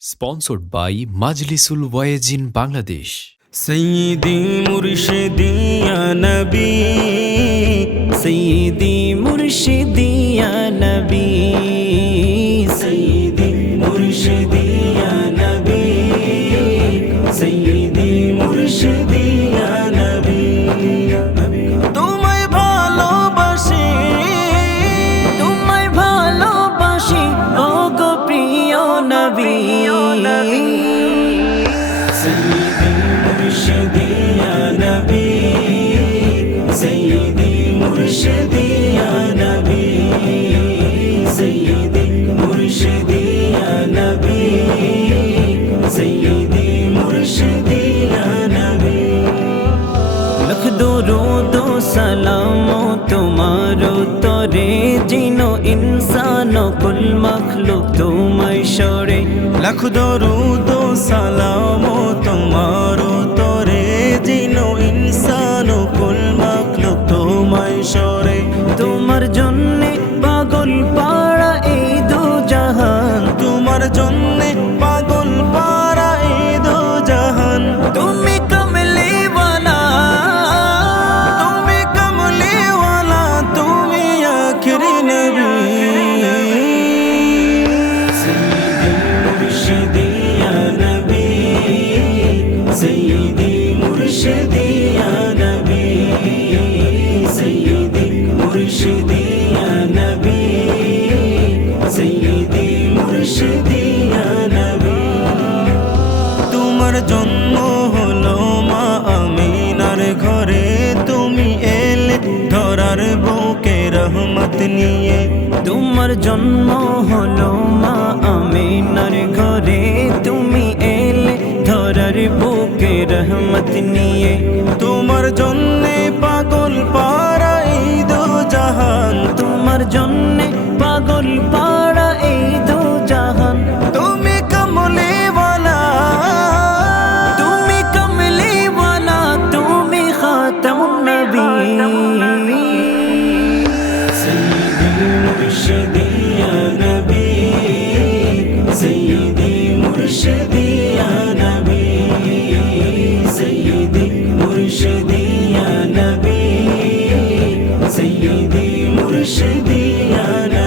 Sponsored by Majlisul Waezin Bangladesh. সৈয়দি মুর্শিদিয়া নবী সৈয়দি মুর্শিদিয়া নবী মুর্শিদি ইয়া নবী সাইয়্যিদি মুর্শিদি ইয়া নবী সাইয়্যিদি মুর্শিদি ইয়া নবী। লখ দুরূদ ও সালাম তোমার তরে তোমার তোমার জন্যে পাগল পারাই দো জাহান। তুমি কমলি বানা তুমি কমলি ওয়ালা তুমি আখিরি নবী। সেদিন জন্ম হলো মা আমিনার ঘরে। তুমি এলে ধরার বুকে রহমত নিয়ে। তোমার জন্ম হলো মা আমিনার ঘরে। তুমি এলে ধরার বুকে রহমত নিয়ে। তোমার জন্যে পাগল পাড়া এই দো জাহান। তোমার জন্যে পাগল পাড়া Murshidiyan Nabi Sayyidi Murshidiyan Nabi